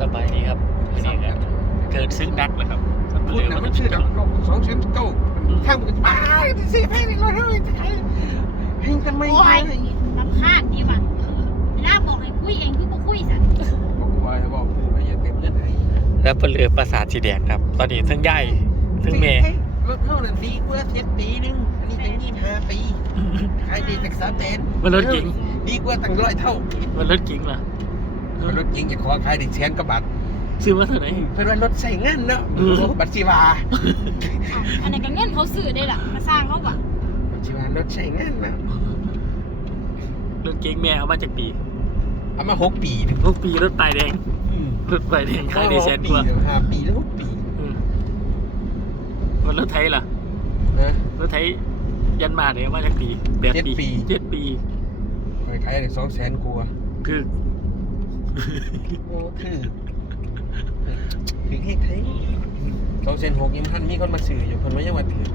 สบายดีครับวันนี้ครับเกิดซึ้งนักเลยครับพูดนะมันชื่อดอกเก้าสองเซนเก้าทางมันบ้าสิแพงนี่เราเท่าไหร่จะให้ให้ทำไมโอ้ยลำคาญดีว่ะเวลาบอกให้คุยเองคือบ่คุยสันบอกกูว่าจะบอกกูว่าอย่าเต็มเงินให้แล้วเป็นเรือประสาทสีแดงครับ ตอนนี้ทั้งใหญ่ทั้งเมย์รถเท่านั้นดีกว่าเจ็ดปีนึงอันนี้ตั้งยี่ห้าปีขายดีจากสามแสนมันรถกิ้งดีกว่าตั้งร้อยเท่ามันรถกิ้งเหรอ รถจริงจะขอขายได้แสนกว่าบาทซื้อมาเท่าไหร่ เพื่อนว่ารถใส่เงินเนาะอืมบัตรชีวาอ้าวอันนั้นก็เงินเขาซื้อได้ล่ะมาสร้างเขาว่ะบัตรชีวารถใส่เงินนะรถกิ้งแม่เอามาจากปีเอามาหกปีนึงหกปีรถปลายแดงรถปลายแดงขายได้แสนกว่าห้าปีแล้วหกปีอืมมันรถไทยล่ะ นะ รถไทยยันมาเนี่ยมาจากปีแปดเจ็ดปี เจ็ดปี ขายได้สองแสนกว่าคือ โอ้คือคือเฮ็ดไทยสองแสนหกยังพันมีคนมาซื้ออยู่คนว่ายังว่าถือ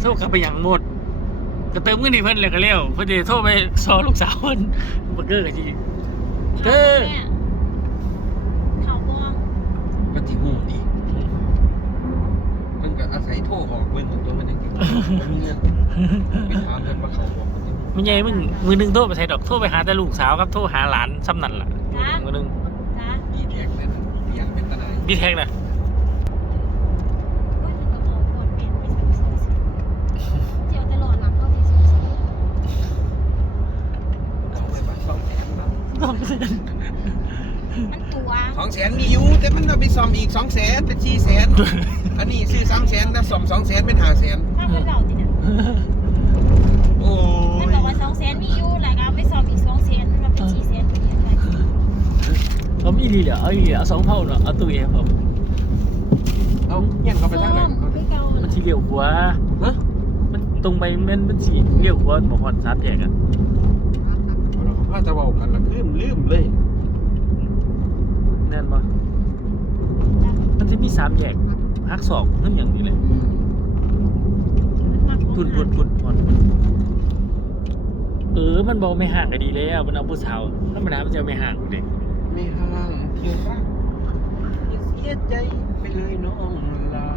โทษกลับไปอย่างหมดก็เติมเงินให้เพิ่นเลยก็เร็วเพิ่นจะโทรไปซอลูกสาวเพิ่นบักเกอร์กันจีเออแม่เขาบ่มันสิหูดีมันก็อาศัยโทรออกเบิ่งของตัวมันจังซี่มันมีเงินไปถามเพิ่นว่าเขาบอกมันจังซี่ ไม่ใช่มึงมือหนึงโทรไปใส่ดอกโทรไปหาแต่ลูกสาวครับโทรหาหลานซ้ำนั่นล่ะมือหนึงจ้าอีแท็กนั่นเลี้ยงเป็นตาหนายดีแท็กนะก็ถึงกับบอกก่อนเป็นไปสั่งสอนสิเจียวแต่หลอดหลังเขาที่สอนสิเอาไปบัตรสองแสนเนาะมันตัวสองแสนมีอยู่แต่มันเอาไปซ่อมอีกสองแสนเป็นสี่แสนอันนี้ซื้อสามแสนแล้วซ่อมสองแสนเป็นห้าแสนถ้าเพิ่นเบาติน่ะ โอ้ มัน ย บอกว่า2แสนมีอยู่แล้วก็เอาไปสอบอีก2แสนมันมาเป็น4แสนเป็นยังไง ผมอี ดีเหรอเอาอีดีเหรอเอาสองเท่าเนาะเอาตู้เองผมเอาเงี้ยเขาไปทางไหนส้มคือเก่ามันสีเหลียวหัวฮะมันตรงไปมันมันสีเหลียวหัวบอกก่อนสามแยกอะเราพาจะบอกกันละลืมลืมเลยแน่นปะมันจะมีสามแยกฮักศอกนั่นอย่างนี้เลยอืมมันมักพุ่นพุ่นพุ่นพุ่นเออมันบอกไม่ห่างก็ดีแล้วมันเอาผู้สาวธรรมดามันจะเอาไม่ห่างเด็ก ไม่ห่างเที่ยวรักอย่าเสียใจไปเลยน้องลา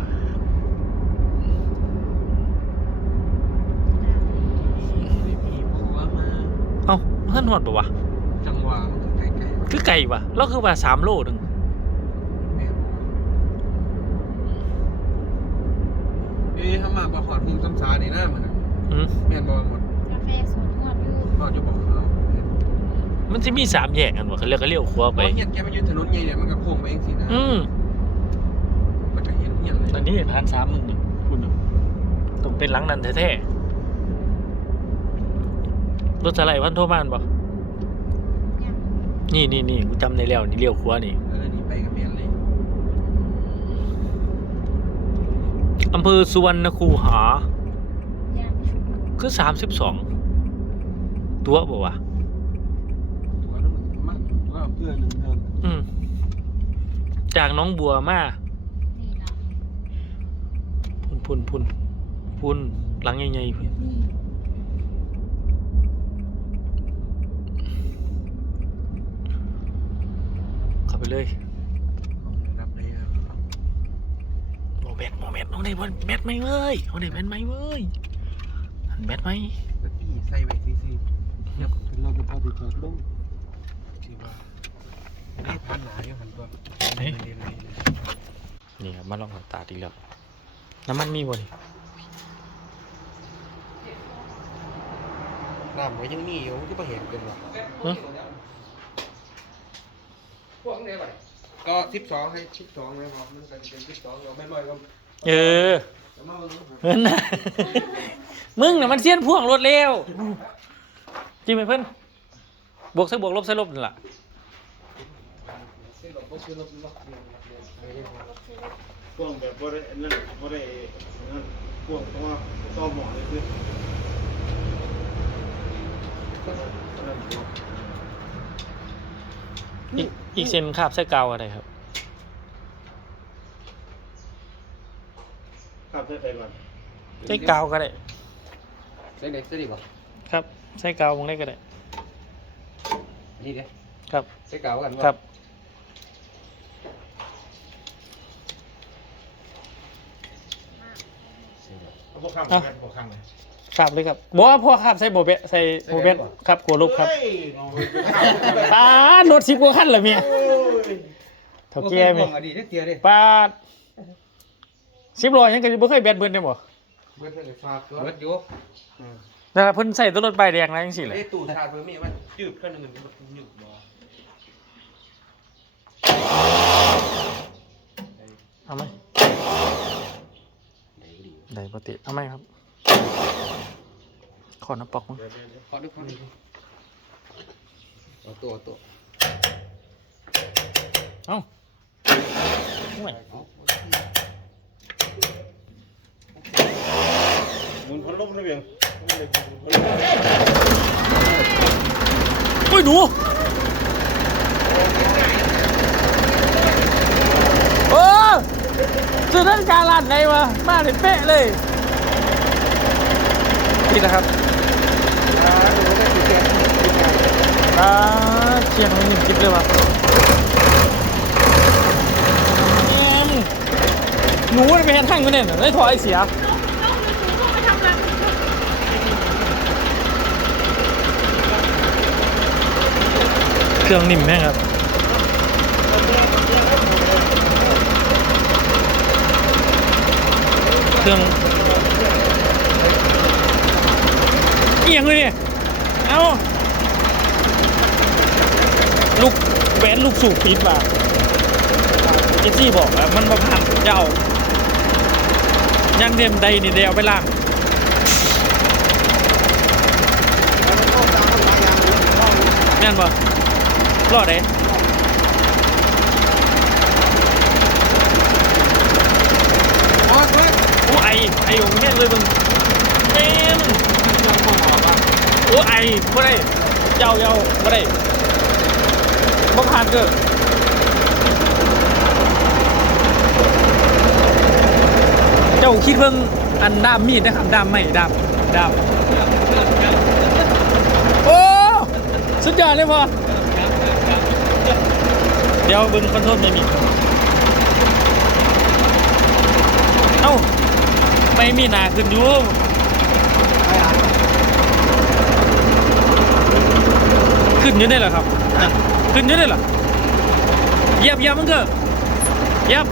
พี่ผัวมาเอ้าเพื่อนหอดปะวะจังหวะมันก็ใกล้ๆคือไก่วะเราคือว่าสามโลหนึ่งแม่เอ๊ะถ้ามาบ่ขอดมุมซ้ำซาดีหน้ามันน่ะอืมแม่นบ่หมดกาแฟสดงวดอยู่ก็จะบอกเขา มันจะมีสามแยกกันวะเขาเรียกก็เลี้ยวขวาไปไปเฮียนแกมาอยู่ถนนใหญ่เนี่ยมันก็โค้งไปเองสินะอืมมันก็เห็นเฮียนเลยอันนี้ผ่านสามมึงดิคุณดูต้องเป็นหลังนั้นแท้ๆรถสไลด์พันโทมานปะยังนี่นี่นี่กูจำในแล้วนี่เลี้ยวขวานี่เออนี่ไปกับแม่นเลยอำเภอสุวรรณคูหายังคือสามสิบสองตัวบอกว่าตัวนั้นมัน ตัวเพื่อนหนึ่งเท่าอืมจากหน้องบัวมานี่ล่ะพุ่นพุ่นพุ่นพุ่นหลังใหญ่ๆพุ่นนี่เข้าไปเลยรับเลยครับโมแมทโมแมทน้องได้บอลแมทไหมเว้ยน้องได้แมทไหมเว้ยหันแมทไหมแล้วพี่ใส่ไว้ซื่อๆเนี่ยเราจะพอติดจอดลงคือว่า ไอ้พันหนาอยู่หันตัวนี่ครับมาลองหัดตาดีแล้วน้ำมันมีบ่นี่น้ำก็ยังมีอยู่ที่ประเห็นเป็นหรอฮะพวกนี้ไปก็สิบสองให้สิบสองนะครับมันก็จะเป็นสิบสองเราไม่ร้อยก็เออจะมาเอาเงินเพิ่นน่ะมึงน่ะมันเสี้ยนพ่วงรถเร็วจริงไหมเพิ่นบวกใส่บวกลบใส่ลบนั่นล่ะซื้อหลบ พอพวกแบบบ่ได้นั่นบ่ได้นั่นพวกเพราะว่าต่อหมอเลยคือนั่นพวกอีกอีกเซนคาบใส่กาวอะไรครับขับได้ไปก่อนใส่กาวก็ได้ใส่เด็กใส่ดีกว่าครับใส่กาววงได้ก็ได้นี่เด้ครับใส่กาวกันครับ พวก ข้างเลยพวกข้างเลยครับเลยครับบอกว่าพ่อครับใส่โบเบะใส่โบเบะครับขัวลบครับเฮ้ยน้องเฮ้ยป้ารถสิบกว่าคันเหรอเมียโอ้ยเท่าแก่เมียอดีตเตียดิป้าสิบล้อยังก็บ่เคยแบนเบิร์นได้บ่เบิดเลยฝากตัวเบิดอยู่นะครับเพิ่นใส่ตัวรถใบแดงนะจังซี่แหละไอ้ตู้ชาร์จเพิ่มมีมันจืดขึ้นหนึ่งมันหยุดบ่เอาไหม ได้ปกติเอาไมครับ ขอน้ำปอกมั้งขอดูขอดูเอาตัวเอาตัวเอ้าห่วยเอาหมุนพัดลมนะเบียงโอ้ยหนูโอ้ ซื้อนาฬิการ้านไหนวะมาเลยเป๊ะเลยนี่นะครับอ่าดูได้ติดแก๊สติดแก๊สอ่าเชียงหนึ่งคลิปเลยวะแอมหนูไปเห็นทั้งกันเนี่ยได้ถอยเสียเครื่องนิ่มแม่งครับ เครื่องเอียงเลยเนี่ยเอาลูกแหวนลูกสูบปิดว่ะเจสซี่บอกแล้วมันมาพันจะเอาย่างเทมใดนี่เดียวไปล่างแม่นบ่รอดเด้อ๋อเฮ้ย โอ้ไอไอ ของแม่นเลยมึงแม่นโอ้ไอบ่ได้เจ้าเจ้าบ่ได้บ่ผ่านเด้อเจ้าคิดเบิ่งอันด้ามมีดนะครับด้ามไม่ด้ามด้ามโอ้สุดยอดเลยพ่อเดี๋ยวเบิ่งคอนโทรลไม่มี เอ้า ไม่มีหนาขึ้นอยู่ขึ้นอยู่ได้เหรอครับนั่นขึ้นอยู่ได้เหรอเหยียบเหยียบมันก็เหยียบ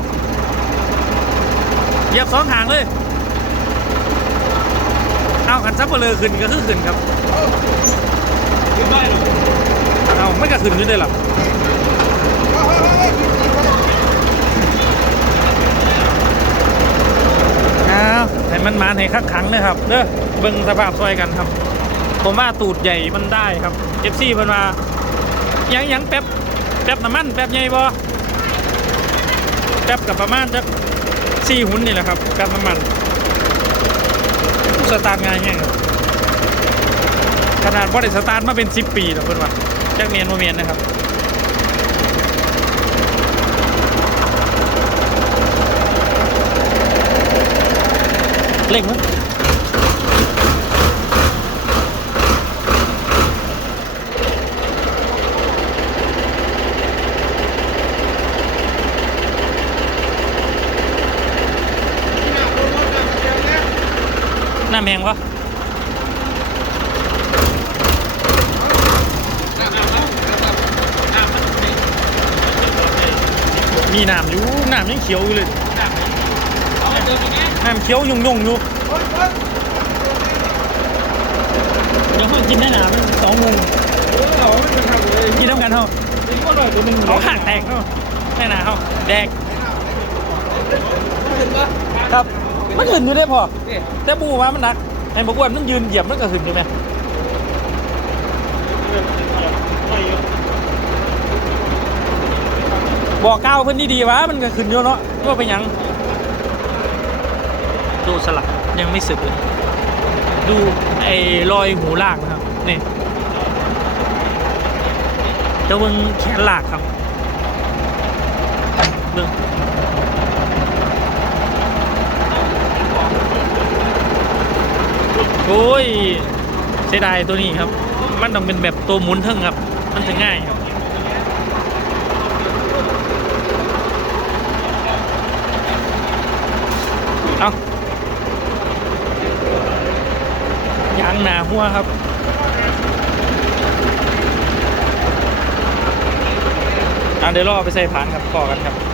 เหยียบสองหางเลย เอาขันซับเปลือขึ้นก็คือขึ้นครับ ขึ้นได้หรอเอาไม่ก็ขึ้นอยู่ได้เหรอเอาให้ มันมาให้คักขังเลยครับเด้อเบิ่งสภาพซอยกันครับ ผมว่าตูดใหญ่มันได้ครับ FC เพิ่นว่ายังยังแป๊บแป๊บน้ำมันแป๊บใหญ่บ่แป๊บกับประมาณจักสี่หุ่นนี่แหละครับแป๊บน้ำมันสตาร์ทงายแห้งขนาดว่าได้สตาร์ทมาเป็น10ปีแล้วเพิ่อนว่าจักเมียนบ่เมียนนะครับ เร่งมั้ยน้ำแหงวะมีน้ำอยู่ น้ำยังเขียวอยู่เลย น้ำเขียวยุ่งยุ่งๆอยู่เดี๋ยวเพิ่งกินได้น้ำสองโมงกินน้ำกันเท่าเขาหักแตกเท่าแน่นาเขาแดกครับมันขึ้นอยู่ได้พอแต่บูว่ามันหนักไอ้บอกว่ามันยืนเหยียบมันก็ขึ้นใช่ไหมบอกก้าวเพิ่นดีๆวะมันก็ขึ้นอยู่เนาะว่าไปนหยัง ตัวสลักยังไม่สึกเลยดูไอ้รอยหูลากนะครับนี่จะเบิ้งแขนลากครับเบิ้งโอ้ยเสียดายตัวนี้ครับ มันต้องเป็นแบบตัวหมุนเทิงครับ มันจะง่ายครับเอา หนาหัวครับอันเดี๋ยวรอไปใส่ผ่านครับพอกันครับ